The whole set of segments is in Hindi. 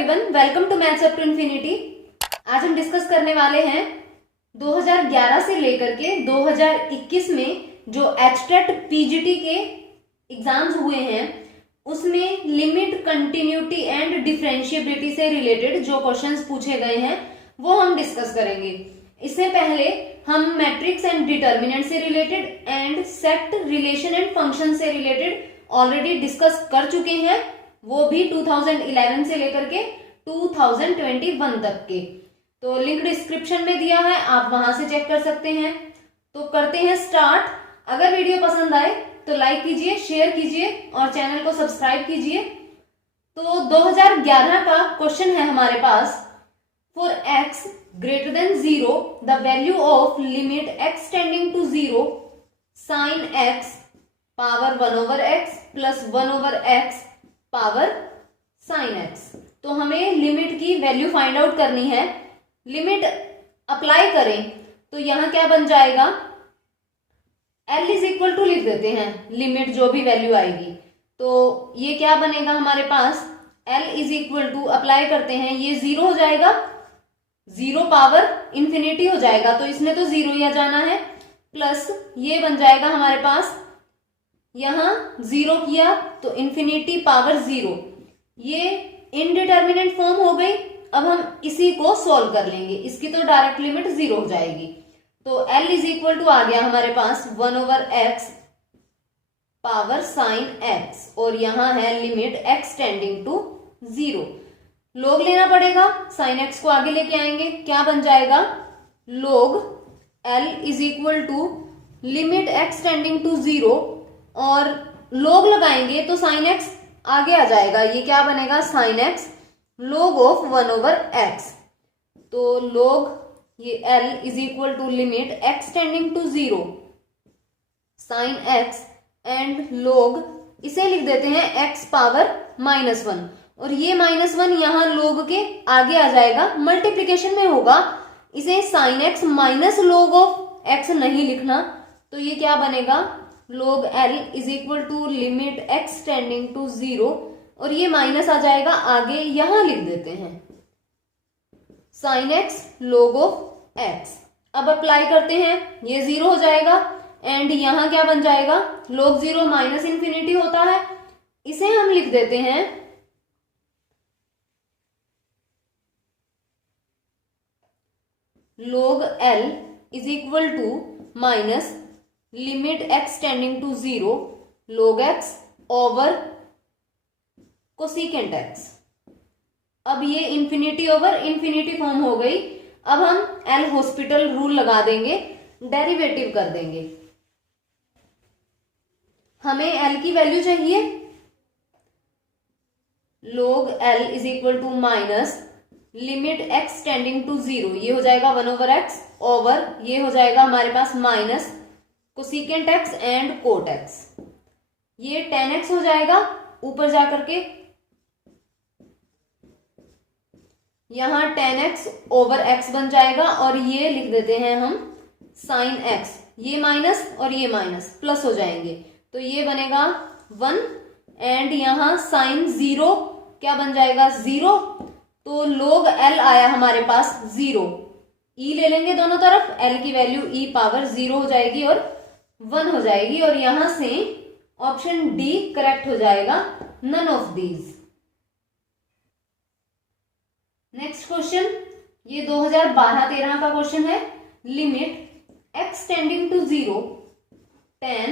Everyone, welcome to maths up to infinity. आज हम डिस्कस करने वाले हैं 2011 से लेकर के 2021 में जो एचटेट पीजीटी के एग्जाम्स हुए हैं उसमें लिमिट, कंटिन्यूटी एंड डिफरेंशिएबिलिटी से रिलेटेड जो क्वेश्चंस पूछे गए हैं वो हम डिस्कस करेंगे। इससे पहले हम मैट्रिक्स एंड डिटर्मिनेंट से related and set, relation and function से रिलेटेड ऑलरेडी डिस्कस कर चुके हैं, वो भी 2011 से लेकर के 2021 तक के। तो लिंक डिस्क्रिप्शन में दिया है, आप वहां से चेक कर सकते हैं। तो करते हैं स्टार्ट। अगर वीडियो पसंद आए तो लाइक कीजिए, शेयर कीजिए और चैनल को सब्सक्राइब कीजिए। तो 2011 का क्वेश्चन है हमारे पास, for x greater than 0 the value of limit x tending to 0 sine x power 1/x plus 1/x power sine x। तो हमें लिमिट की वैल्यू फाइंड आउट करनी है। लिमिट अप्लाई करें तो यहां क्या बन जाएगा, L इज इक्वल टू लिख देते हैं लिमिट जो भी वैल्यू आएगी। तो ये क्या बनेगा हमारे पास, L is equal to apply करते हैं, ये 0 हो जाएगा, 0 पावर इंफिनिटी हो जाएगा, तो इसमें तो 0 ही आ जाना है, प्लस ये बन जाएगा हमारे पास, यहां 0 किया तो इंफिनिटी पावर 0। ये इनडिटर्मिनेट फॉर्म हो गई। अब हम इसी को सॉल्व कर लेंगे, इसकी तो डायरेक्ट लिमिट 0 हो जाएगी। तो L इज इक्वल टू आ गया हमारे पास 1/x पावर साइन x और यहां है limit x tending to 0। Log लेना पड़ेगा, साइन x को आगे लेके आएंगे, क्या बन जाएगा, log L is equal to limit x tending to 0 और लॉग लगाएंगे तो साइन x आगे आ जाएगा, ये क्या बनेगा, sign x log of 1/x। तो log ये L is equal to limit x tending to 0 sine x and log इसे लिख देते हैं x पावर -1 और ये -1 यहां log के आगे आ जाएगा, मल्टीप्लीकेशन में होगा, इसे sine x minus log of x नहीं लिखना। तो ये क्या बनेगा, log L is equal to limit x tending to 0 और ये माइनस आ जाएगा आगे, यहां लिख देते हैं sine x log of x। अब अप्लाई करते हैं, ये 0 हो जाएगा एंड यहां क्या बन जाएगा, log 0 माइनस इंफिनिटी होता है, इसे हम लिख देते हैं log L is equal to minus limit x tending to 0 log x over cosecant x। अब ये इंफिनिटी ओवर इंफिनिटी फॉर्म हो गई। अब हम एल हॉस्पिटल रूल लगा देंगे, डेरिवेटिव कर देंगे। हमें एल की वैल्यू चाहिए, log L is equal to minus limit x tending to 0, ये हो जाएगा 1/x ओवर ये हो जाएगा हमारे पास minus cosecant x and cot x, ये tan x हो जाएगा, ऊपर जाकर के यहां tan x ओवर x बन जाएगा और ये लिख देते हैं हम साइन x, ये माइनस और ये माइनस प्लस हो जाएंगे, तो ये बनेगा 1 एंड यहां साइन 0 क्या बन जाएगा, 0। तो log L आया हमारे पास 0, e ले लेंगे दोनों तरफ, L की वैल्यू e पावर 0 हो जाएगी और 1 हो जाएगी और यहां से ऑप्शन डी करेक्ट हो जाएगा, none of these. Next question, ये 2012-13 का क्वेश्चन है, limit x tending to 0 tan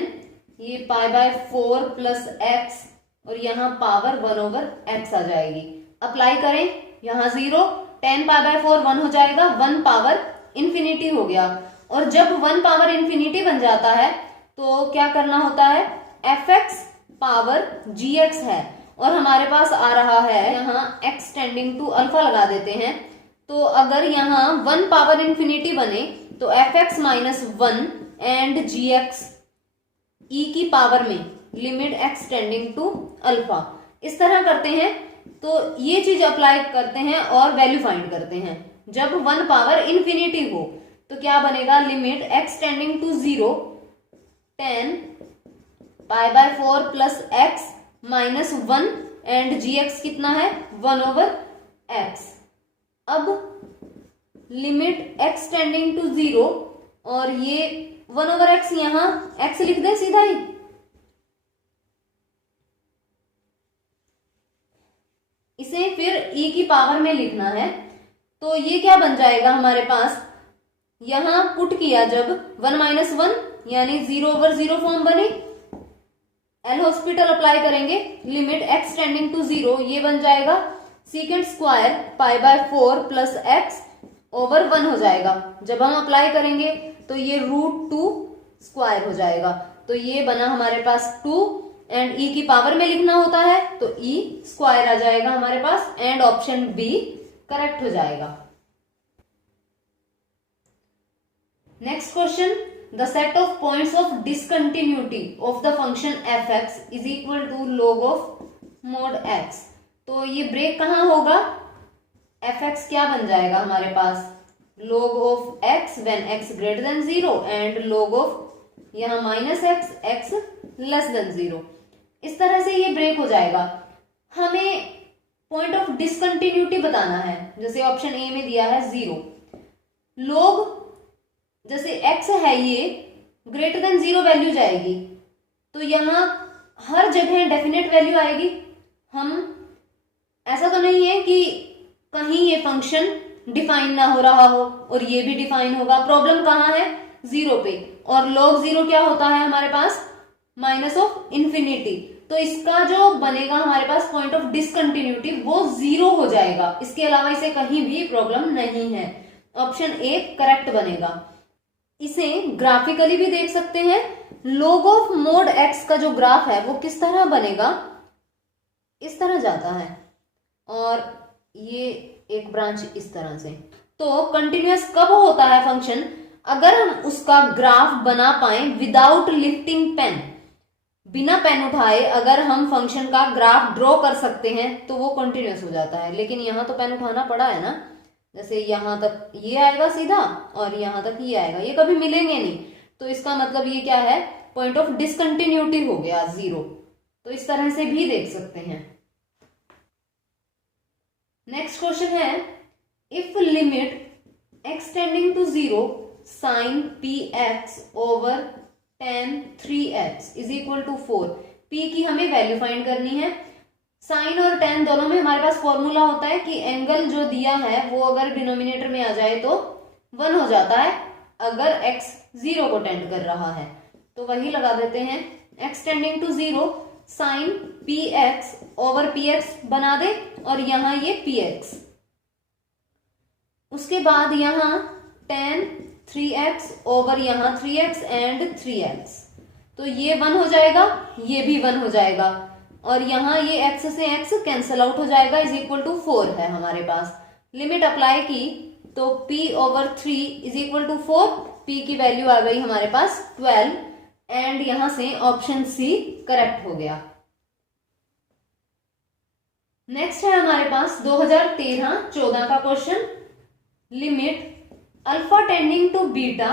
ये π/4 प्लस x और यहाँ पावर 1/x आ जाएगी। अप्लाई करें, यहाँ 0 tan π/4 1 हो जाएगा, 1 पावर इंफिनिटी हो गया और जब 1 पावर इंफिनिटी बन जाता है तो क्या करना होता है, fx पावर gx है और हमारे पास आ रहा है यहाँ x टेंडिंग टू अल्फा लगा देते हैं। तो अगर यहाँ 1 पावर इंफिनिटी बने तो fx minus 1 and gx e की पावर में limit x tending to alpha, इस तरह करते हैं। तो ये चीज अप्लाई करते हैं और वैल्यू फाइंड करते हैं। जब 1 पावर इंफिनिटी हो तो क्या बनेगा, limit x tending to 0 tan π/4 plus x -1 and gx कितना है, 1/x x। अब लिमिट x टेंडिंग टू 0 और ये 1/x, यहां x लिख दे सीधा ही। इसे फिर e की पावर में लिखना है, तो ये क्या बन जाएगा हमारे पास, यहां पुट किया जब 1 - 1 यानी 0/0 फॉर्म बनी। एल हॉस्पिटल अप्लाई करेंगे, लिमिट x टेंडिंग टू 0, ये बन जाएगा सीकेंट स्क्वायर π/4 प्लस x/1 हो जाएगा। जब हम अप्लाई करेंगे तो ये √2 स्क्वायर हो जाएगा। तो ये बना हमारे पास 2 एंड e की पावर में लिखना होता है तो e स्क्वायर आ जाएगा हमारे पास एंड ऑप्शन बी करेक्ट हो जाएगा। Next question, the set of points of discontinuity of the function f(x) is equal to log of mod x। तो ये ब्रेक कहाँ होगा, f(x) क्या बन जाएगा हमारे पास, log of x when x greater than 0 and log of यहाँ -x x लेस देन 0। इस तरह से ये ब्रेक हो जाएगा। हमें पॉइंट ऑफ डिसकंटिन्यूटी बताना है, जैसे ऑप्शन ए में दिया है 0। log जैसे x है ये ग्रेटर देन 0 वैल्यू जाएगी, तो यहां हर जगह डेफिनेट वैल्यू आएगी। हम ऐसा तो नहीं है कि कहीं ये फंक्शन डिफाइन ना हो रहा हो और ये भी डिफाइन होगा। प्रॉब्लम कहाँ है, 0 पे, और log 0 क्या होता है हमारे पास, -∞। तो इसका जो बनेगा हमारे पास पॉइंट ऑफ डिसकंटिन्यूटी वो 0 हो जाएगा। इसके अलावा इसे कहीं भी प्रॉब्लम नहीं है। ऑप्शन ए करेक्ट बनेगा। इसे ग्राफिकली भी देख सकते हैं। log ऑफ mod x का जो ग्राफ है वो किस तरह बनेगा, इस तरह जाता है और ये एक ब्रांच इस तरह से। तो कंटिन्यूअस कब होता है फंक्शन, अगर हम उसका ग्राफ बना पाए विदाउट लिफ्टिंग पेन, बिना पेन उठाए अगर हम फंक्शन का ग्राफ ड्रॉ कर सकते हैं तो वो कंटिन्यूअस हो जाता है। लेकिन यहां तो पेन उठाना पड़ा है ना, जैसे यहां तक ये आएगा सीधा और यहां तक ये आएगा, ये कभी मिलेंगे नहीं। तो इसका मतलब ये क्या है, पॉइंट ऑफ डिसकंटिन्यूटी हो गया 0। तो इस तरह से भी देख सकते हैं। नेक्स्ट क्वेश्चन है, if limit x tending to 0 sin px over tan 3x is equal to 4। p की हमें वैल्यू फाइंड करनी है। साइन और tan दोनों में हमारे पास फॉर्मूला होता है कि एंगल जो दिया है वो अगर डिनोमिनेटर में आ जाए तो 1 हो जाता है, अगर x 0 को टेंड कर रहा है। तो वही लगा देते हैं, x tending to 0 sine px over px बना दे और यहां ये px। उसके बाद यहां tan 3x ओवर यहां 3x एंड 3x, तो ये 1 हो जाएगा, ये भी 1 हो जाएगा और यहां ये x से x कैंसल आउट हो जाएगा, इज इक्वल टू 4 है हमारे पास। लिमिट अप्लाई की तो p over 3 is equal to 4, p की वैल्यू आ गई हमारे पास 12 एंड यहां से ऑप्शन सी करेक्ट हो गया। नेक्स्ट है हमारे पास 2013-14 का question, limit alpha tending to beta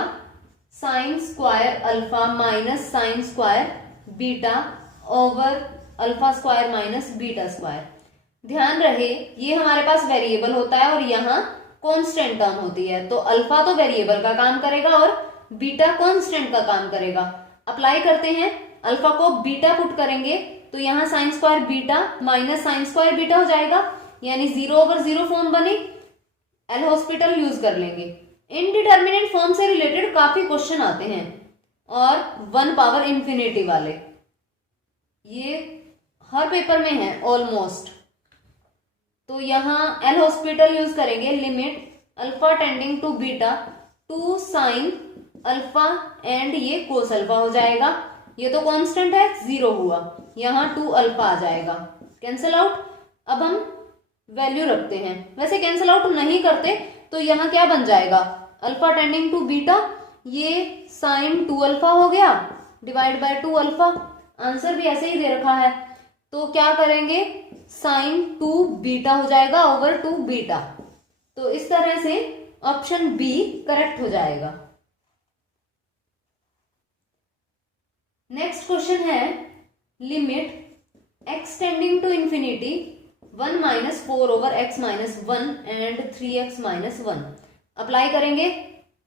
sine square alpha minus sine square beta over alpha square minus beta square. ध्यान रहे ये हमारे पास वेरिएबल होता है और यहाँ कांस्टेंट टर्म होती है, तो अल्फा तो वेरिएबल का काम करेगा और बीटा कांस्टेंट का काम करेगा। अप्लाई करते हैं, अल्फा को बीटा पुट करेंगे तो यहाँ sign square beta minus sine square beta हो जाएगा, यानी 0/0 फॉर्म बनी। एल हॉस्पिटल यूज कर लेंगे। इनडिटर्मिनेट फॉर्म से रिलेटेड काफी क्वेश्चन आते हैं और 1 पावर इंफिनिटी वाले, ये हर पेपर में है ऑलमोस्ट। तो यहां एल हॉस्पिटल यूज करेंगे, limit alpha tending to beta 2 sine alpha and ये कोस अल्फा हो जाएगा। ये तो कांस्टेंट है, 0 हुआ, यहाँ 2 अल्फा आ जाएगा, कैंसल आउट। अब हम वैल्यू रखते हैं, वैसे कैंसल आउट नहीं करते तो यहाँ क्या बन जाएगा, अल्फा टेंडिंग टू बीटा, ये साइन 2 अल्फा हो गया डिवाइड बाय 2 अल्फा। आंसर भी ऐसे ही दे रखा है, तो क्या करेंगे, साइन 2 बीटा हो जाएगा ओवर 2 बीटा। तो इस तरह से ऑप्शन बी करेक्ट हो जाएगा। नेक्स्ट क्वेश्चन है, limit x tending to infinity 1 minus 4 over x minus 1 and 3x minus 1। Apply करेंगे,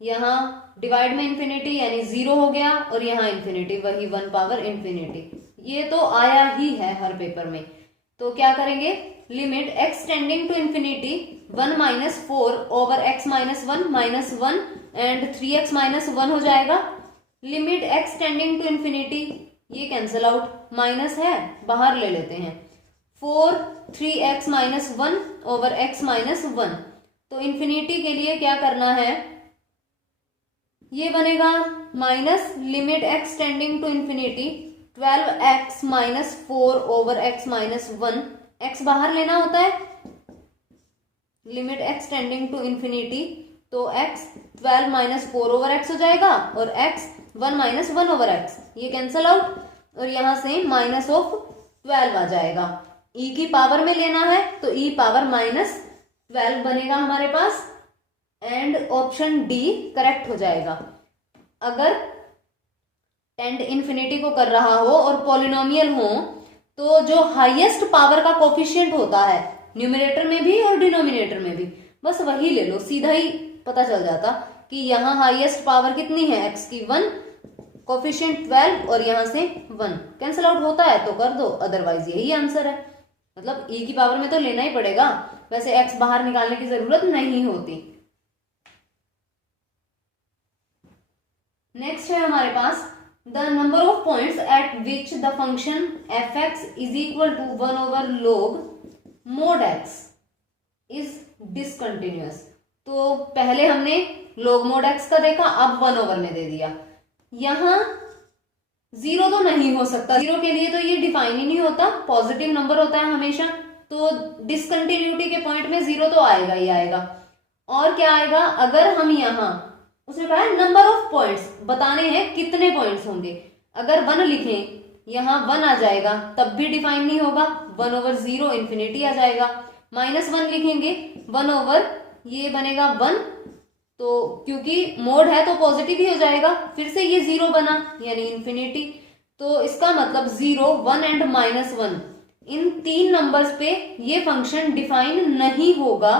यहाँ डिवाइड में इंफिनिटी यानी 0 हो गया और यहाँ इंफिनिटी वही 1 पावर इंफिनिटी। ये तो आया ही है हर पेपर में। तो क्या करेंगे, limit x tending to infinity 1 minus 4 over x minus 1 minus 1 and 3x minus 1 हो जाएगा। Limit x tending to infinity, ये कैंसिल आउट, माइनस है बाहर ले लेते हैं, 4 3x minus 1 over x minus 1। तो इंफिनिटी के लिए क्या करना है, ये बनेगा minus limit x tending to infinity 12x minus 4 over x minus 1, x बाहर लेना होता है, limit x tending to infinity, तो x 12 माइनस 4 ओवर x हो जाएगा और x 1 माइनस 1 ओवर x, ये कैंसल आउट और यहां से माइनस ऑफ 12 आ जाएगा। e की पावर में लेना है तो e पावर माइनस 12 बनेगा हमारे पास एंड ऑप्शन डी करेक्ट हो जाएगा। अगर टेंड इंफिनिटी को कर रहा हो और पॉलिनोमियल हो तो जो हाईएस्ट पावर का कोफिशिएंट होता है न्यूमरेटर में भी और डिनोमिनेटर में भी, बस वही ले लो, सीधा ही पता चल जाता कि यहाँ हाईएस्ट पावर कितनी है x की 1, कोफिशिएंट 12 और यहां से 1, कैंसिल आउट होता है तो कर दो, अदरवाइज यही आंसर है। मतलब e की पावर में तो लेना ही पड़ेगा, वैसे x बाहर निकालने की जरूरत नहीं होती। नेक्स्ट है हमारे पास the number of points at which the function F x is equal to 1 over log mod x is discontinuous. तो पहले हमने log mod x का देखा, अब 1 ओवर में दे दिया। यहां 0 तो नहीं हो सकता, 0 के लिए तो ये डिफाइन ही नहीं होता, पॉजिटिव नंबर होता है हमेशा, तो डिसकंटिन्यूटी के पॉइंट में 0 तो आएगा ही आएगा। और क्या आएगा, अगर हम यहां, उसने कहा है नंबर ऑफ पॉइंट्स बताने हैं कितने पॉइंट्स होंगे, अगर 1 लिखें यहाँ 1 आ जाएगा तब भी डिफाइन नहीं होगा, 1 ओवर 0 इंफिनिटी आ जाएगा। -1 लिखेंगे 1 ओवर ये बनेगा 1, तो क्योंकि मोड है तो पॉजिटिव ही हो जाएगा, फिर से ये 0 बना यानी इंफिनिटी। तो इसका मतलब 0, 1 एंड -1 इन 3 नंबर्स पे ये फंक्शन डिफाइन नहीं होगा।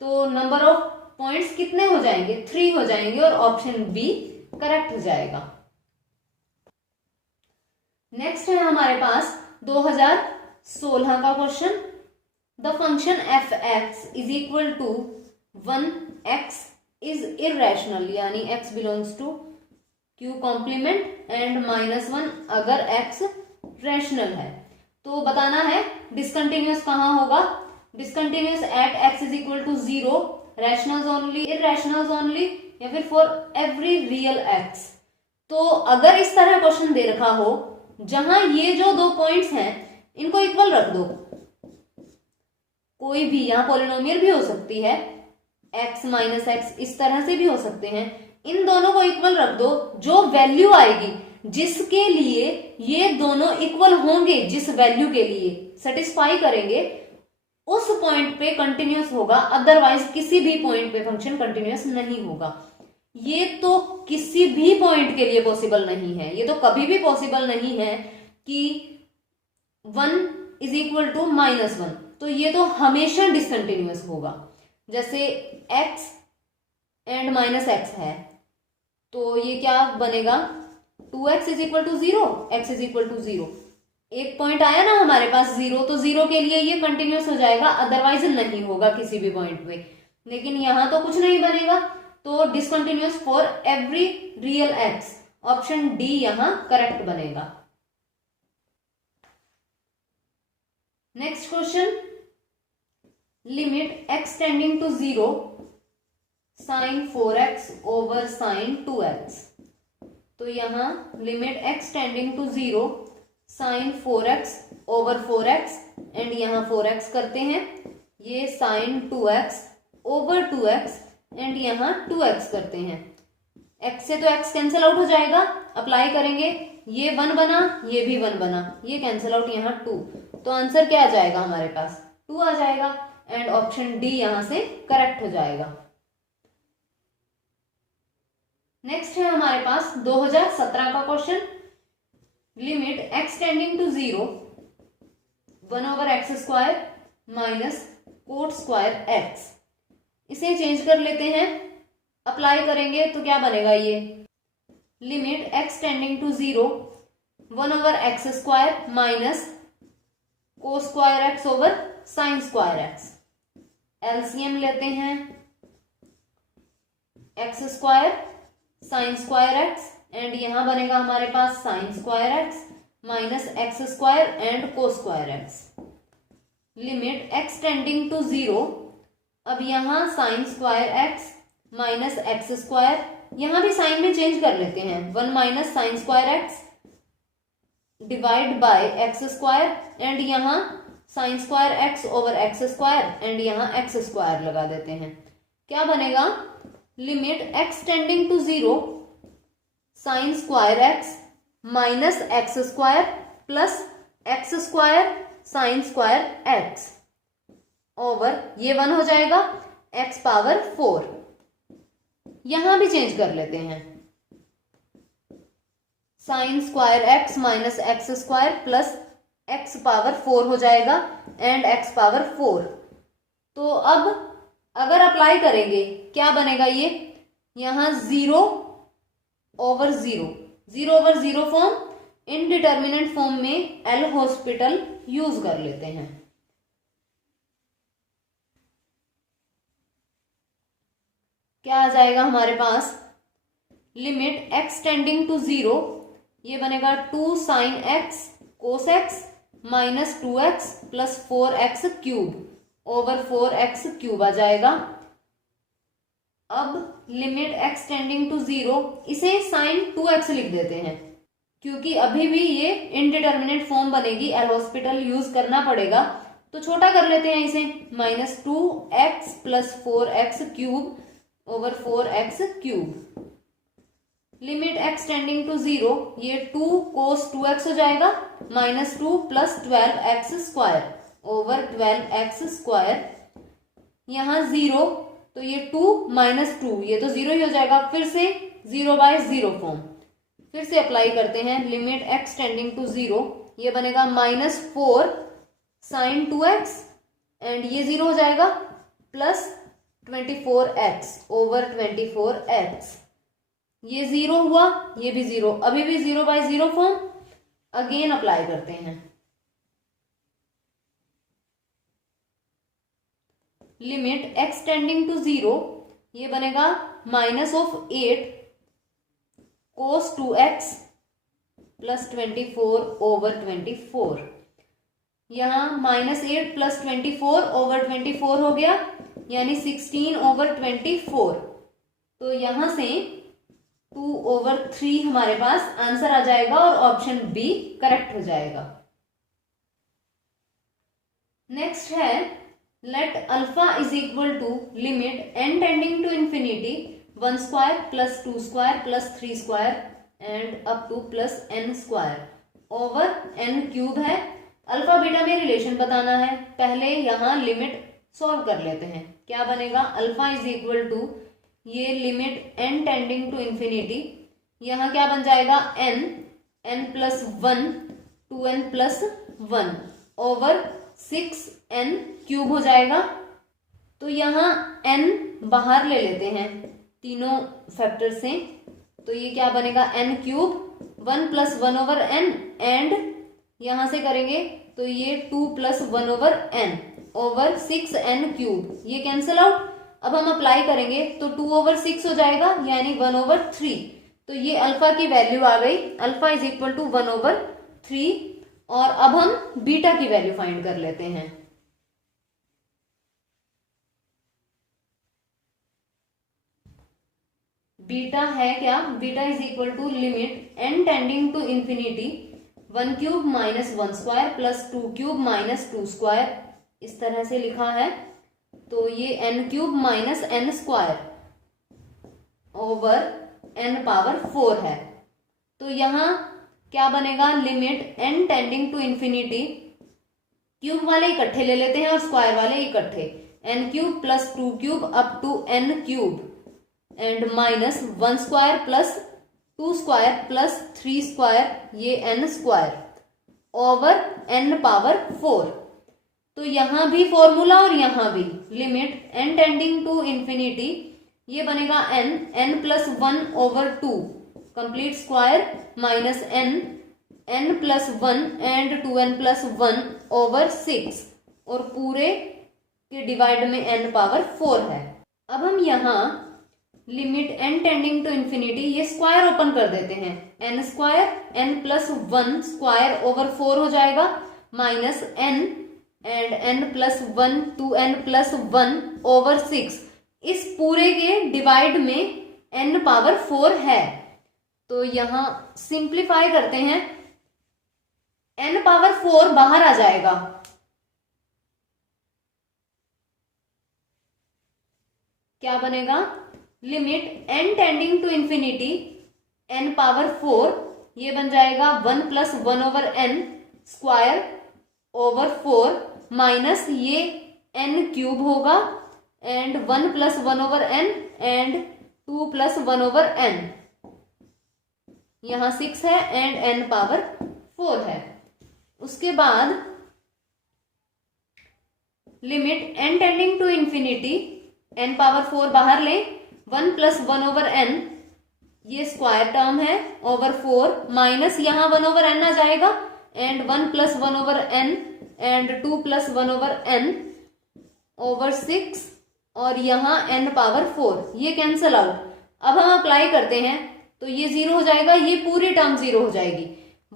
तो नंबर ऑफ पॉइंट्स कितने हो जाएंगे, 3 हो जाएंगे और ऑप्शन बी करेक्ट हो जाएगा। नेक्स्ट है हमारे पास 2016 का question, the function F x is equal to 1x is irrational, यानी x belongs to q complement and -1 अगर x रैशनल है। तो बताना है डिसकंटिन्यूअस कहाँ होगा, discontinuous at x is equal to 0, rationals only, irrationals only, या फिर फॉर एवरी रियल x। तो अगर इस तरह क्वेश्चन दे रखा हो जहां ये जो 2 पॉइंट्स हैं इनको इक्वल रख दो, कोई भी यहां पॉलिनोमियल भी हो सकती है, x माइनस एक्स इस तरह से भी हो सकते हैं, इन दोनों को इक्वल रख दो, जो वैल्यू आएगी जिसके लिए ये दोनों इक्वल होंगे, जिस वैल्यू के लिए सेटिस्फाई करेंगे उस पॉइंट पे कंटिन्यूअस होगा, अदरवाइज किसी भी पॉइंट पे फंक्शन कंटिन्यूअस नहीं होगा। ये तो किसी भी पॉइंट के लिए पॉसिबल नहीं है, ये तो कभी भी पॉसिबल नहीं है कि 1 इज इक्वल टू -1, तो ये तो हमेशा डिसकंटिन्यूअस होगा। जैसे x एंड -x है तो ये क्या बनेगा, 2x is equal to 0, x is equal to 0, एक पॉइंट आया ना हमारे पास 0, तो 0 के लिए ये कंटिन्यूअस हो जाएगा, अदरवाइज नहीं होगा किसी भी पॉइंट पे। लेकिन यहां तो कुछ नहीं बनेगा, तो discontinuous for every real x, option D यहां करेक्ट बनेगा। Next question, limit x tending to 0 sin 4x over sin 2x। तो यहां limit x tending to 0 sin 4x over 4x and यहां 4x करते हैं, ये sin 2x over 2x and यहां 2x करते हैं, x से तो x कैंसिल आउट हो जाएगा, अप्लाई करेंगे, ये 1 बना ये भी 1 बना, ये कैंसिल आउट, यहां 2, तो आंसर क्या आ जाएगा हमारे पास 2 आ जाएगा एंड ऑप्शन डी यहां से करेक्ट हो जाएगा। नेक्स्ट है हमारे पास 2017 का question, limit x tending to 0 1 over x square minus cot square x. इसे चेंज कर लेते हैं, अप्लाई करेंगे तो क्या बनेगा ये, limit x tending to 0 1 over x square minus cos square x over sine square x. LCM लेते हैं, x square sine square x and यहां बनेगा हमारे पास sine square x minus x square and cos square x. Limit x tending to 0, अब यहां sine square x minus x square, यहां भी साइन में चेंज कर लेते हैं, 1 minus sine square x divide by x square and यहां sine square x over x square and यहां एक्स स्क्वायर लगा देते हैं। क्या बनेगा, limit x tending to 0 sine square x minus x square plus x square sine square x over ये 1 हो जाएगा एक्स पावर 4। यहां भी चेंज कर लेते हैं, sign square x minus x square plus x power 4 हो जाएगा एंड एक्स पावर 4। तो अब अगर अप्लाई करेंगे क्या बनेगा ये, यहां 0 over 0, 0 over 0 form, indeterminate form में एल हॉस्पिटल यूज कर लेते हैं। क्या आ जाएगा हमारे पास, लिमिट एक्स टेंडिंग टू 0, ये बनेगा 2 sine x cos x minus 2x plus 4x cube over 4x cube आ जाएगा। अब लिमिट एक्स टेंडिंग टू 0, इसे साइन 2x लिख देते हैं क्योंकि अभी भी ये इनडिटर्मिनेट फॉर्म बनेगी, एल हॉस्पिटल यूज करना पड़ेगा, तो छोटा कर लेते हैं इसे, minus 2x plus 4x cube over 4x cube. Limit x tending to 0, ये 2 कोस 2x हो जाएगा minus 2 plus 12x square over 12x square, यहां 0 तो ये 2 माइनस 2, ये तो 0 ही हो जाएगा, फिर से 0 बाय 0 फॉर्म, फिर से अप्लाई करते हैं, लिमिट एक्स टेंडिंग टू 0, ये बनेगा माइनस 4 साइन 2x एंड ये 0 हो जाएगा प्लस 24x ओवर 24x, ये 0 हुआ, ये भी 0, अभी भी 0 बाय 0 फॉर्म, अगेन अप्लाई करते हैं, लिमिट एक्स टेंडिंग टू 0, ये बनेगा minus of 8 cos 2x plus 24 over 24, यहां माइनस 8 प्लस 24 ओवर 24 हो गया यानी 16 ओवर 24, तो यहां से 2 ओवर 3 हमारे पास आंसर आ जाएगा और ऑप्शन बी करेक्ट हो जाएगा। नेक्स्ट है, let alpha is equal to limit N tending to infinity 1 square plus 2 square plus 3 square and up to plus n square over n cube है। अल्फा बीटा में रिलेशन बताना है, पहले यहां लिमिट सॉल्व कर लेते हैं। क्या बनेगा, अल्फा इज इक्वल टू ये limit n tending to infinity, यहां क्या बन जाएगा n plus 1 2n plus 1 over 6n cube हो जाएगा। तो यहां n बाहर ले लेते हैं तीनों फैक्टर से, तो ये क्या बनेगा n cube 1 plus 1 over n and यहां से करेंगे तो ये 2 plus 1 over n over 6n cube, ये कैंसिल आउट। अब हम अप्लाई करेंगे तो 2 ओवर 6 हो जाएगा यानी 1 ओवर 3, तो ये अल्फा की वैल्यू आ गई, alpha is equal to 1 over 3। और अब हम बीटा की वैल्यू फाइंड कर लेते हैं। बीटा है क्या, beta is equal to limit n tending to infinity 1 cube minus 1 square plus 2 cube minus 2 square, इस तरह से लिखा है, तो ये n cube minus n square over n power 4 है। तो यहां क्या बनेगा, limit n tending to infinity, cube वाले इकट्ठे ले लेते हैं और स्क्वायर वाले इकट्ठे, n cube plus 2 cube up to n cube and minus 1 square plus 2 square plus 3 square, ये n square over n power 4। तो यहां भी फॉर्मूला और यहां भी limit n tending to infinity, ये बनेगा n plus 1 over 2 complete square minus n plus 1 and 2n plus 1 over 6 और पूरे के डिवाइड में n पावर 4 है। अब हम यहाँ limit n tending to infinity, ये स्क्वायर ओपन कर देते हैं, n square n plus 1 square over 4 हो जाएगा minus n and n plus 1 2n plus 1 over 6, इस पूरे के डिवाइड में n पावर 4 है। तो यहां सिंप्लीफाई करते हैं, n पावर 4 बाहर आ जाएगा, क्या बनेगा limit n tending to infinity n power 4, ये बन जाएगा 1 plus 1 over n square over 4 minus ये n क्यूब होगा and 1 plus 1 over n and 2 plus 1 over n, यहां 6 है एंड n पावर 4 है। उसके बाद limit n tending to infinity n power 4 बाहर लें, 1 प्लस 1 ओवर n, ये स्क्वायर टर्म है ओवर 4 माइनस यहाँ 1 ओवर n आ जाएगा and 1 plus 1 over n and 2 plus 1 over n over 6 और यहाँ n पावर 4, ये कैंसल आउट। अब हम अप्लाई करते हैं तो ये 0 हो जाएगा, ये पूरी टर्म 0 हो जाएगी,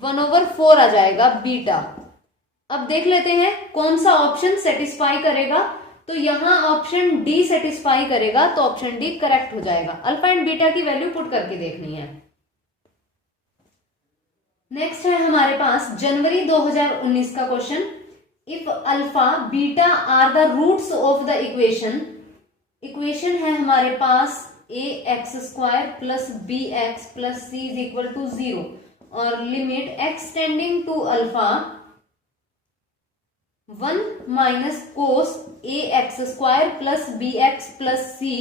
1 ओवर 4 आ जाएगा बीटा। अब देख लेते हैं कौन सा ऑप्शन सेटिस्फाई करेगा, तो यहां ऑप्शन डी सेटिस्फाई करेगा, तो ऑप्शन डी करेक्ट हो जाएगा। अल्फा एंड बीटा की वैल्यू पुट करके देखनी है। नेक्स्ट है हमारे पास जनवरी 2019 का question, if alpha beta are the roots of the equation, equation है हमारे पास a x square plus B x plus C is equal to 0 और limit x tending to alpha 1 minus cos a x square plus B x plus c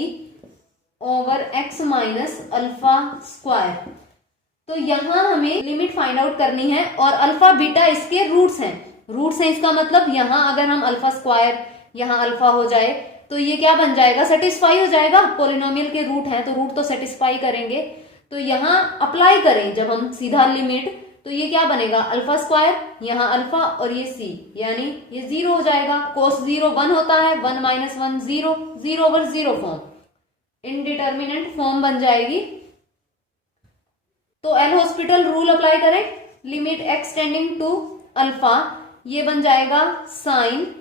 over x minus alpha square. तो यहां हमें लिमिट फाइंड आउट करनी है और अल्फा बीटा इसके रूट्स हैं, रूट्स हैं इसका मतलब यहां अगर हम अल्फा स्क्वायर यहां अल्फा हो जाए तो ये क्या बन जाएगा, सेटिस्फाई हो जाएगा, पोलिनोमियल के रूट हैं तो रूट तो सेटिस्फाई करेंगे। तो यहां अप्लाई करें जब हम सीधा लिमिट, तो ये क्या बनेगा अल्फा स्क्वायर, यहाँ अल्फा और ये सी, यानी ये 0 हो जाएगा, कोस 0 1 होता है, 1 minus 1 0, 0 over 0 form, indeterminate form बन जाएगी। तो एल हॉस्पिटल रूल अप्लाई करें, limit x tending to alpha, ये बन जाएगा sine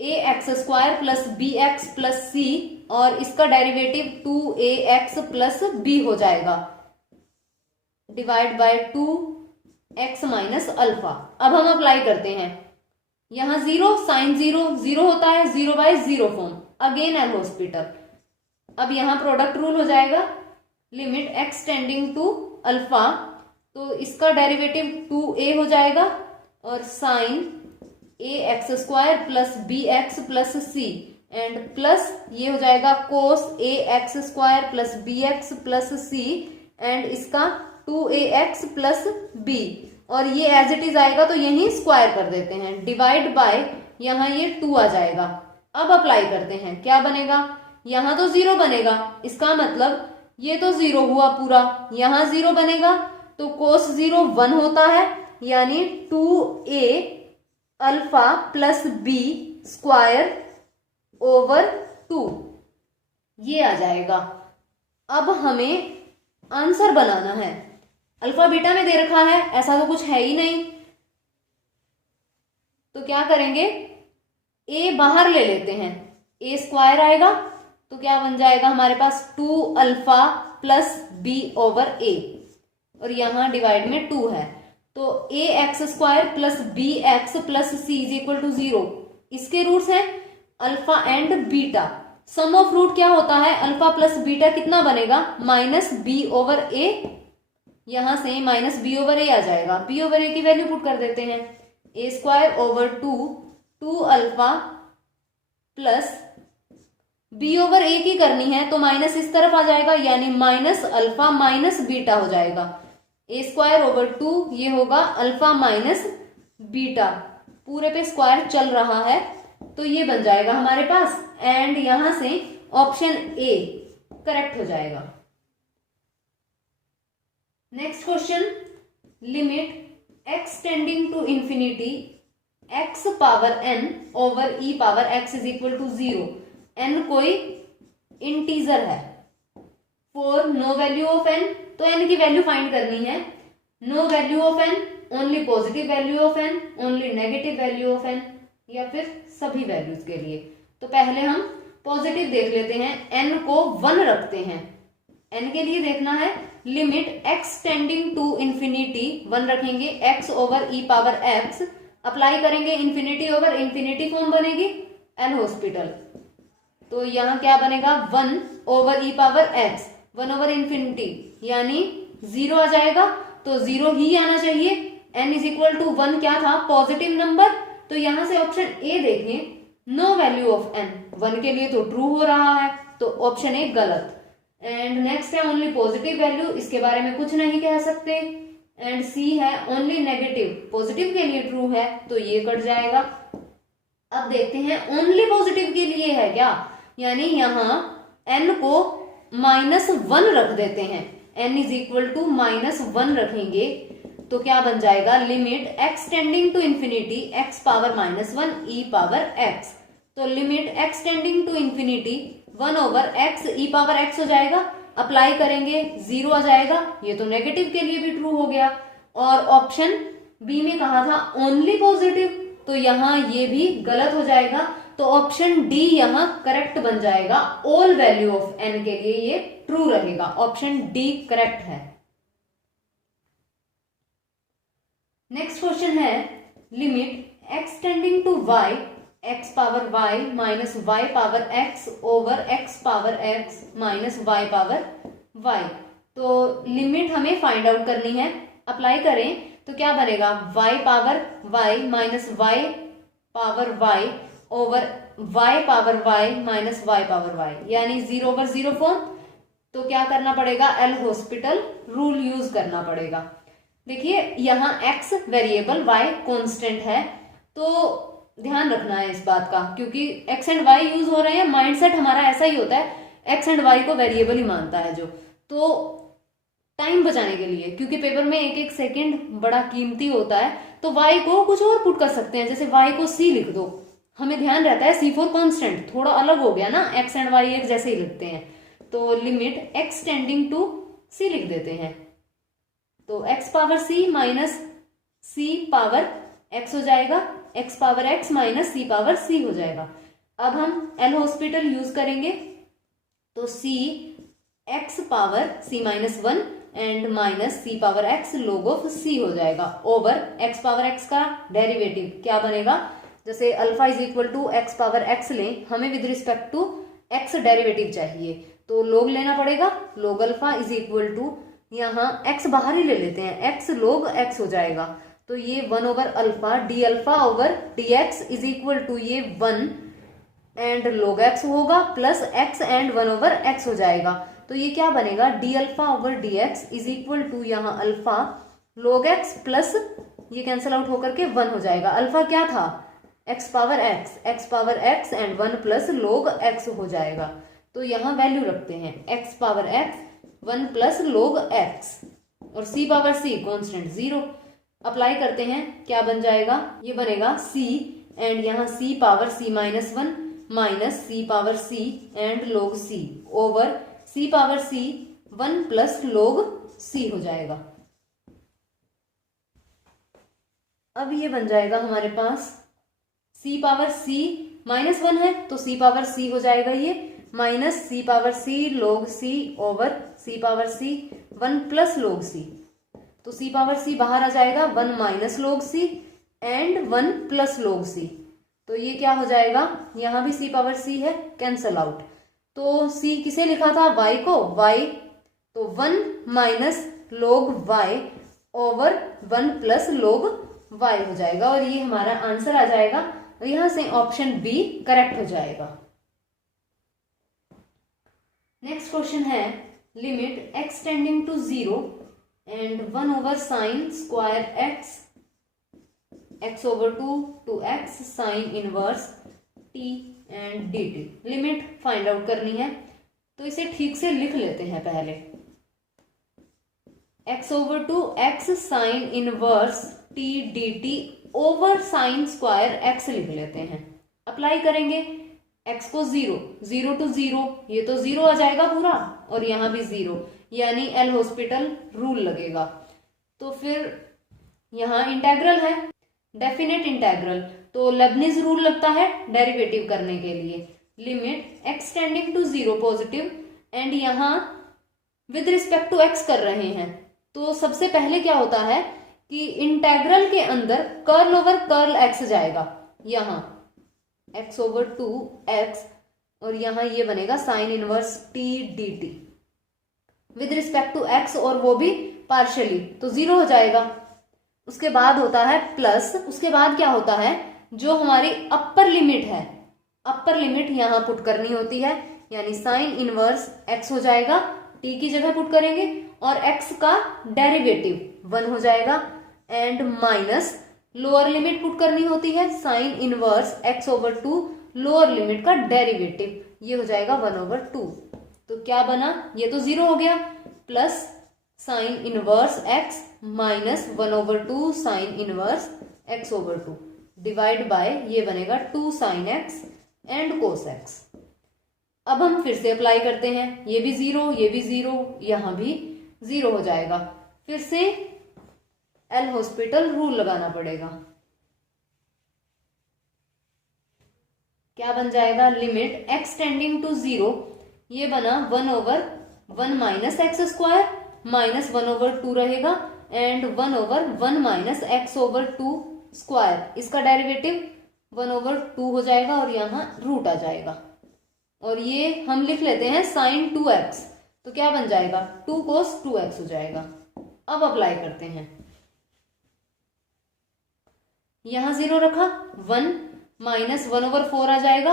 a x square plus B x plus c और इसका डेरिवेटिव 2ax प्लस बी हो जाएगा divide by 2x minus alpha. अब हम अप्लाई करते हैं, यहां 0 साइन 0 0 होता है, 0 by 0 form, again L'Hospital. अब यहां प्रोडक्ट रूल हो जाएगा, limit x tending to alpha, तो इसका डेरिवेटिव 2a हो जाएगा और sine a x square plus B x plus c and plus ये हो जाएगा cos a x square plus B x plus c and इसका 2ax प्लस बी और ये एज इट इज आएगा तो यही स्क्वायर कर देते हैं, डिवाइड बाय यहाँ ये 2 आ जाएगा। अब अप्लाई करते हैं, क्या बनेगा, यहाँ तो 0 बनेगा, इसका मतलब ये तो 0 हुआ पूरा, यहाँ 0 बनेगा तो कोस 0 1 होता है, यानी 2a alpha plus B square over 2 ये आ जाएगा। अब हमें आंसर बनाना है, अल्फा बीटा में दे रखा है, ऐसा तो कुछ है ही नहीं, तो क्या करेंगे a बाहर ले लेते हैं, a स्क्वायर आएगा तो क्या बन जाएगा हमारे पास 2 alpha plus b over a और यहां डिवाइड में 2 है तो a X square plus B x plus C is equal to 0, इसके रूट्स हैं alpha and beta, sum of root क्या होता है अल्फा प्लस बीटा कितना बनेगा माइनस बी ओवर ए, यहां से माइनस बी ओवर ए आ जाएगा, बी ओवर ए की वैल्यू पुट कर देते हैं, a square over 2 alpha plus b over a की करनी है तो माइनस इस तरफ आ जाएगा, यानी माइनस अल्फा माइनस बीटा हो जाएगा, ए स्क्वायर ओवर 2 ये होगा अल्फा माइनस बीटा, पूरे पे स्क्वायर चल रहा है तो ये बन जाएगा हमारे पास, एंड यहां से ऑप्शन ए करेक्ट हो जाएगा। Next question, limit x tending to infinity x power N over E power X is equal to 0। N कोई इंटीजर है, for no value of N, तो एन की वैल्यू फाइंड करनी है। No value of N, only positive value of N, only negative value of N, या फिर सभी वैल्यूज के लिए। तो पहले हम पॉजिटिव देख लेते हैं, एन को 1 रखते हैं। एन के लिए देखना है limit x tending to infinity 1 रखेंगे, X over E power X apply करेंगे, इंफिनिटी ओवर इंफिनिटी फॉर्म बनेगी एल हॉस्पिटल। तो यहां क्या बनेगा 1 over E power X, 1 over infinity यानी 0 आ जाएगा, तो 0 ही आना चाहिए। n इज इक्वल टू 1 क्या था, पॉजिटिव नंबर, तो यहां से ऑप्शन ए देखें, नो वैल्यू ऑफ n, 1 के लिए तो ट्रू हो रहा है, तो ऑप्शन ए गलत। एंड नेक्स्ट है ओनली पॉजिटिव वैल्यू, इसके बारे में कुछ नहीं कह सकते। एंड सी है ओनली नेगेटिव, पॉजिटिव के लिए ट्रू है, तो ये कट जाएगा। अब देखते हैं ओनली पॉजिटिव के लिए है क्या, यानी यहां n को -1 रख देते हैं, n इज इक्वल टू -1 रखेंगे, तो क्या बन जाएगा, limit x tending to infinity x power -1 e power x. तो limit x tending to infinity 1 over x e power x हो जाएगा, अप्लाई करेंगे 0 आ जाएगा, ये तो नेगेटिव के लिए भी ट्रू हो गया। और ऑप्शन बी में कहा था ओनली पॉजिटिव, तो यहां ये भी गलत हो जाएगा, तो ऑप्शन डी यहां करेक्ट बन जाएगा। ऑल वैल्यू ऑफ एन के लिए ये ट्रू रहेगा, ऑप्शन डी करेक्ट है। नेक्स्ट क्वेश्चन है limit x tending to Y X power Y minus Y power X over X power X minus Y power Y. तो लिमिट हमें फाइंड आउट करनी है, अप्लाई करें तो क्या बनेगा, Y power Y minus Y power Y over Y power Y minus Y power Y, यानी 0 ओवर 0 फॉर्म। तो क्या करना पड़ेगा, एल हॉस्पिटल रूल यूज करना पड़ेगा। देखिए यहां x वेरिएबल y कांस्टेंट है, तो ध्यान रखना है इस बात का, क्योंकि x एंड y यूज हो रहे हैं। माइंडसेट हमारा ऐसा ही होता है, x एंड y को वेरिएबल ही मानता है जो, तो टाइम बचाने के लिए, क्योंकि पेपर में एक एक सेकंड बड़ा कीमती होता है, तो y को कुछ और पुट कर सकते हैं, जैसे y को c लिख दो, हमें ध्यान रहता है C4 कांस्टेंट थोड़ा अलग हो गया ना, x एंड y एक जैसे ही लिखते हैं, तो limit x tending to c लिख देते हैं, तो x power c minus c power x हो जाएगा, x power x minus c power c हो जाएगा। अब हम एल हॉस्पिटल यूज करेंगे, तो c x power c minus 1 and minus c power x log of c हो जाएगा, ओवर x पावर x का डेरिवेटिव क्या बनेगा, जैसे alpha is equal to x power x लें, हमें with respect to x derivative चाहिए, तो log लेना पड़ेगा, log alpha is equal to, यहाँ x बाहर ही ले लेते हैं, x log x हो जाएगा, तो ये 1 over alpha D alpha over D X is equal to ये 1 एंड log x होगा, plus x and 1 over x हो जाएगा, तो ये क्या बनेगा, D alpha over D X is equal to यहाँ अल्फा log x प्लस ये कैंसिल आउट होकर के 1 हो जाएगा। अल्फा क्या था, x power x and 1 plus log x हो जाएगा, तो यहाँ वैल्यू रखते हैं x power x 1 plus log x और c power c constant 0, apply करते हैं, क्या बन जाएगा, ये बनेगा c एंड यहाँ c power c minus 1 minus c power c and log c over c power c 1 plus log c हो जाएगा। अब ये बन जाएगा हमारे पास c पावर c माइनस 1 है, तो c पावर c हो जाएगा ये, minus c power c log c over c power c 1 plus log c, तो c पावर c बाहर आ जाएगा, 1 minus log c and 1 plus log c, तो ये क्या हो जाएगा, यहाँ भी c पावर c है, कैंसल आउट, तो c किसे लिखा था, y को, y, तो 1 minus log y over 1 plus log y हो जाएगा, और ये हमारा आंसर आ जाएगा, यहां से ऑप्शन बी करेक्ट हो जाएगा। नेक्स्ट क्वेश्चन है limit x tending to 0 and 1 over sine square x over 2 to x sine inverse t and d t. Limit find out करनी है, तो इसे ठीक से लिख लेते हैं पहले। x/2 x sine inverse t d T over sine square x लिख लेते हैं। अप्लाई करेंगे x को 0, 0 to 0, ये तो 0 आ जाएगा पूरा, और यहां भी 0, यानी एल हॉस्पिटल रूल लगेगा। तो फिर यहां इंटेग्रल है, डेफिनेट इंटेग्रल, तो लेबनिज रूल लगता है डेरिवेटिव करने के लिए। Limit x tending to 0 positive, and यहां विद रिस्पेक्ट टू x कर रहे हैं, तो सबसे पहले क्या होता है कि इंटेग्रल के अंदर कर्ल ओवर कर्ल x जाएगा, यहां x/2x, और यहां ये बनेगा sine inverse t d t with respect to x, और वो भी पार्शियली, तो 0 हो जाएगा। उसके बाद होता है प्लस, उसके बाद क्या होता है, जो हमारी अपर लिमिट है, अपर लिमिट यहां पुट करनी होती है, यानी साइन इनवर्स x हो जाएगा, t की जगह पुट करेंगे, और x का डेरिवेटिव 1 हो जाएगा, and minus lower limit put करनी होती है, sign inverse x/2 lower limit का डेरिवेटिव, ये हो जाएगा 1/2। तो क्या बना, ये तो 0 हो गया, plus sine inverse x minus 1/2 sine inverse x/2 divide by, ये बनेगा 2 sine x and cos x। अब हम फिर से अप्लाई करते हैं, ये भी 0, ये भी 0, यहां भी 0 हो जाएगा। फिर से एल हॉस्पिटल रूल लगाना पड़ेगा। क्या बन जाएगा, लिमिट x टेंडिंग टू 0, ये बना 1/1 माइनस एक्स स्क्वायर, माइनस 1/2 रहेगा, एंड 1/1 माइनस x/2 स्क्वायर, इसका डेरिवेटिव 1/2 हो जाएगा, और यहां रूट आ जाएगा, और ये हम लिख लेते हैं साइन 2x, तो क्या बन जाएगा 2 cos 2x हो जाएगा। अब अप्लाई करते हैं, यहां 0 रखा, 1 माइनस 1/4 आ जाएगा,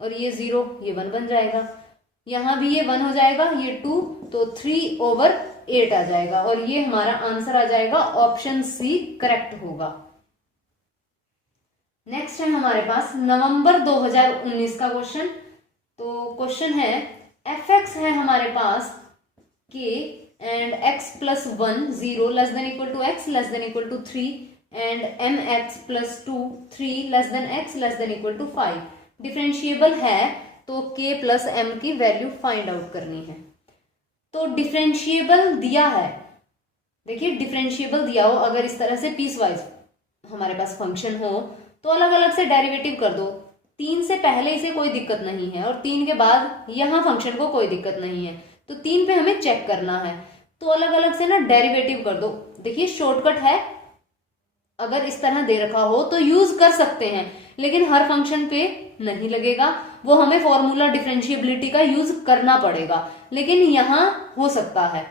और ये 0, ये 1 बन जाएगा, यहां भी ये 1 हो जाएगा, ये 2, तो 3/8 आ जाएगा, और ये हमारा आंसर आ जाएगा, ऑप्शन सी करेक्ट होगा। नेक्स्ट है हमारे पास नवंबर 2019 का क्वेश्चन। तो क्वेश्चन है fx है हमारे पास k and x+1 0 less than equal to x less than equal to 3 and mx+2 3 less than x less than equal to 5। Differentiable है, तो k प्लस m की वैल्यू फाइंड आउट करनी है। तो डिफरेंशिएबल दिया है, देखिए डिफरेंशिएबल दिया हो, अगर इस तरह से पीस वाइज हमारे पास फंक्शन हो, तो अलग अलग से डेरिवेटिव कर दो। 3 से पहले इसे कोई दिक्कत नहीं है, और 3 के बाद यहाँ फंक्शन को कोई दिक्कत नहीं है, तो 3 पे हमें चेक करना है, तो अलग अलग से ना डेरिवेटिव कर दो। देखिए शॉर्टकट है, अगर इस तरह दे रखा हो तो यूज कर सकते हैं, लेकिन हर फंक्शन पे नहीं लगेगा, वो हमें फॉर्मूला डिफरेंशिएबिलिटी का यूज करना पड़ेगा, लेकिन यहाँ हो सकता है।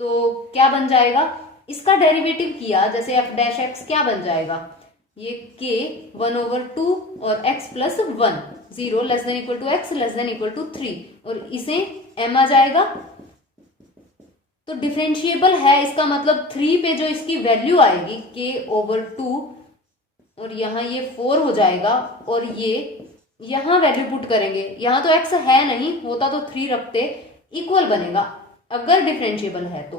तो क्या बन जाएगा, इसका डेरिवेटिव किया, जैसे f' क्या बन जाएगा, ये k 1/2 और x+1 0 less than equal to x less than equal to 3, और इसे m आ जाएगा। तो डिफरेंशिएबल है, इसका मतलब 3 पे जो इसकी वैल्यू आएगी k/2, और यहाँ ये 4 हो जाएगा, और ये यहाँ वैल्यू पुट करेंगे, यहाँ तो x है नहीं, होता तो 3 रखते, इक्वल बनेगा। अगर डिफरेंशिएबल है तो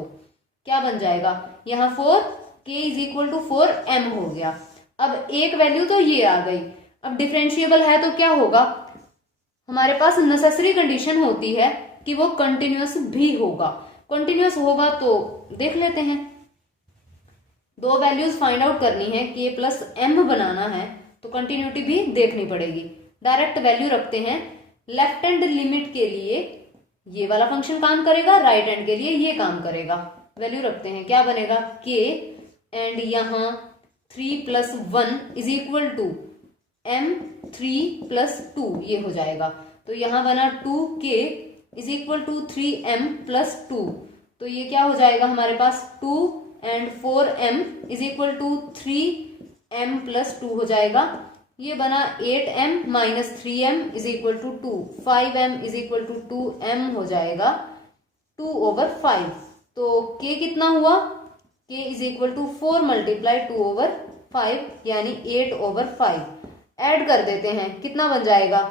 क्या बन जाएगा, यहाँ 4 k is equal to 4m हो गया। अब एक वैल्यू तो ये आ गई, अब डिफरेंशिएबल है तो क्या होगा, हमारे पास नेसेसरी कंडीशन होती है कि वो कंटिन्यूअस भी होगा। कंटिन्यूअस होगा तो देख लेते हैं, 2 वैल्यूज फाइंड आउट करनी है, k प्लस m बनाना है, तो कंटिन्यूटी भी देखनी पड़ेगी। डायरेक्ट वैल्यू रखते हैं, लेफ्ट हैंड लिमिट के लिए ये वाला फंक्शन काम करेगा, राइट हैंड के लिए ये काम करेगा। वैल्यू रखते हैं, क्या बनेगा k, एंड यहाँ 3 + 1 इज इक्वल टू m 3 + 2, ये हो जाएगा। तो यहाँ बना 2k is equal to 3m + 2, तो ये क्या हो जाएगा हमारे पास 2 and 4m is equal to 3m + 2 हो जाएगा। ये बना 8m - 3m is equal to 2, 5m is equal to 2m हो जाएगा 2/5। तो k कितना हुआ, k इज इक्वल टू 4 × 2/5 यानी 8/5। ऐड कर देते हैं, कितना बन जाएगा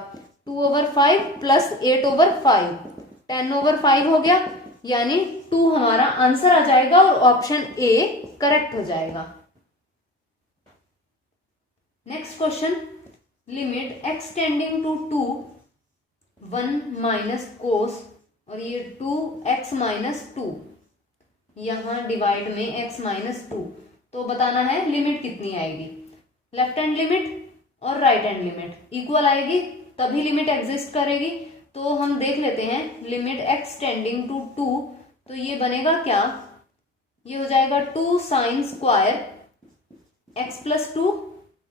2/5 प्लस 8/5, 10/5 हो गया, यानी 2 हमारा आंसर आ जाएगा और ऑप्शन ए करेक्ट हो जाएगा। Next question, limit x tending to 2 1 minus cos और ये 2x माइनस 2, यहां डिवाइड में x माइनस 2, तो बताना है लिमिट कितनी आएगी। लेफ्ट हैंड लिमिट और राइट हैंड लिमिट इक्वल आएगी तभी लिमिट एग्जिस्ट करेगी। तो हम देख लेते हैं लिमिट x टेंडिंग टू 2, तो ये बनेगा क्या, ये हो जाएगा 2 साइन स्क्वायर x प्लस 2,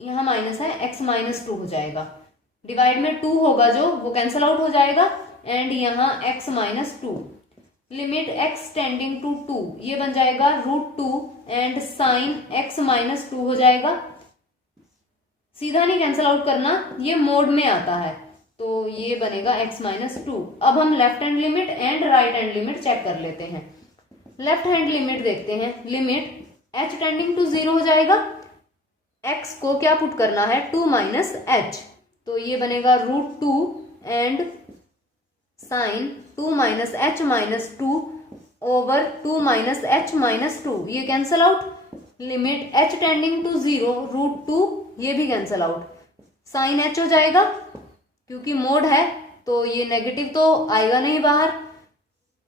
यहाँ माइनस है x माइनस 2 हो जाएगा, डिवाइड में 2 होगा जो वो कैंसिल आउट हो जाएगा, एंड यहाँ x minus 2, limit x tending to 2, ये बन जाएगा √2 एंड साइन x माइनस 2 हो जाएगा। सीधा नहीं कैंसिल आउट करना, ये मोड में आता है, तो ये बनेगा x माइनस 2। अब हम left hand limit and right hand limit check कर लेते हैं। लेफ्ट हैंड लिमिट देखते हैं, लिमिट h टेंडिंग टू 0 हो जाएगा, x को क्या पुट करना है 2 माइनस h, तो ये बनेगा √2 and sine 2 minus h minus 2 over 2 minus h minus 2, ये cancel out. Limit h tending to 0 √2, ये भी कैंसिल आउट, साइन h हो जाएगा, क्योंकि मोड है तो ये नेगेटिव तो आएगा नहीं बाहर,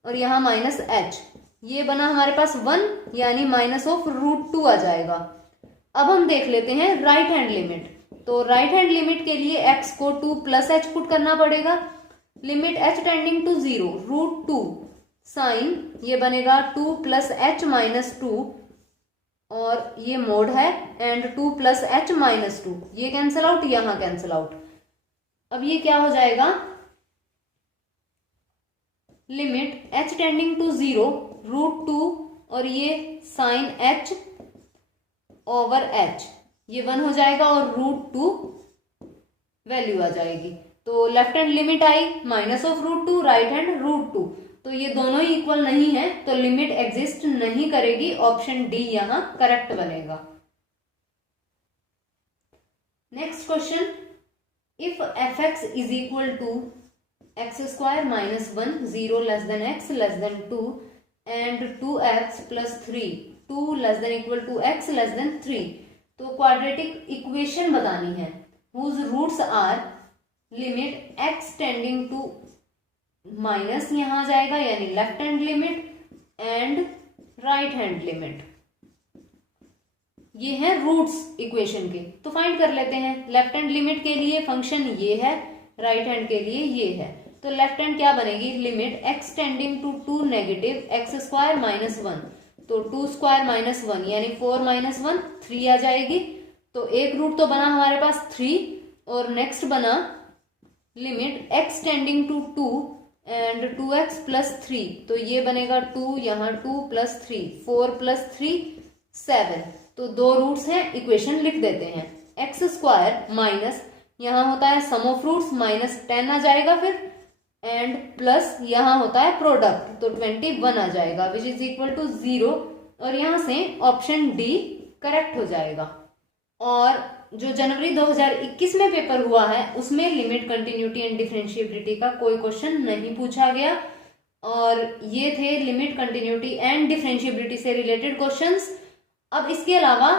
और यहाँ माइनस h, ये बना हमारे पास 1 यानी माइनस ऑफ √2 आ जाएगा। अब हम देख लेते हैं राइट हैंड लिमिट, तो राइट हैंड लिमिट के लिए x को 2 प्लस h पुट करना पड़ेगा। Limit h tending to 0 √2 sine, ये बनेगा 2 प्लस h माइनस 2, और ये मोड है, एंड 2 प्लस h माइनस 2, ये कैंसिल आउट, यहां कैंसिल आउट। अब ये क्या हो जाएगा, लिमिट h टेंडिंग टू 0 √2 और ये साइन h ओवर h, ये 1 हो जाएगा और √2 वैल्यू आ जाएगी। तो left hand limit I minus of √2, right hand √2, तो ये दोनों ही इक्वल नहीं है, तो लिमिट एग्जिस्ट नहीं करेगी, ऑप्शन डी यहां करेक्ट बनेगा। Next question, if fx is equal to x² minus 1 0 less than x less than 2 and 2x plus 3 2 less than equal to x less than 3, तो क्वाड्रेटिक इक्वेशन बतानी है whose roots are limit x tending to minus, यहां जाएगा यानी left hand limit and right hand limit, ये है रूट्स इक्वेशन के। तो फाइंड कर लेते हैं, लेफ्ट हैंड लिमिट के लिए फंक्शन ये है, राइट हैंड के लिए ये है, तो लेफ्ट हैंड क्या बनेगी, limit x tending to 2 negative x² minus 1, तो 2² माइनस 1 यानी 4 माइनस 1 3 आ जाएगी। तो एक रूट तो बना हमारे पास 3, और नेक्स्ट बना limit x tending to 2 and 2x plus 3, तो ये बनेगा 2, यहाँ 2 प्लस 3 4 प्लस 3 7, तो 2 रूट्स हैं, इक्वेशन लिख देते हैं। x² माइनस, यहाँ होता है सम ऑफ रूट्स माइनस 10 आ जाएगा फिर, एंड प्लस यहाँ होता है प्रोडक्ट, तो 21 आ जाएगा विच इज इक्वल टू 0, और यहाँ से ऑप्शन डी करेक्ट हो जाएगा। और जो जनवरी 2021 में पेपर हुआ है उसमें लिमिट, कंटिन्यूटी एंड डिफरेंशिएबिलिटी का कोई क्वेश्चन नहीं पूछा गया, और ये थे लिमिट, कंटिन्यूटी एंड डिफरेंशिएबिलिटी से रिलेटेड क्वेश्चंस। अब इसके अलावा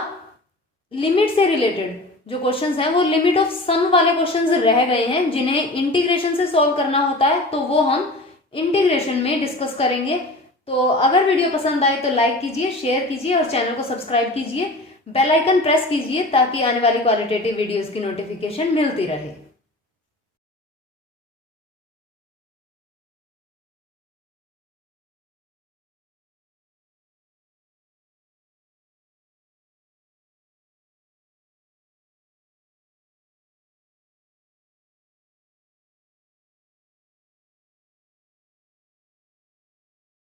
लिमिट से रिलेटेड जो क्वेश्चंस हैं वो लिमिट ऑफ सम वाले क्वेश्चंस रह गए हैं, जिन्हें इंटीग्रेशन से सॉल्व करना होता है, तो वो हम इंटीग्रेशन में डिस्कस करेंगे। तो अगर वीडियो पसंद आए तो लाइक कीजिए, शेयर कीजिए और चैनल को सब्सक्राइब कीजिए, बेल आइकन प्रेस कीजिए ताकि आने वाली क्वालिटेटिव वीडियोस की नोटिफिकेशन मिलती रहे।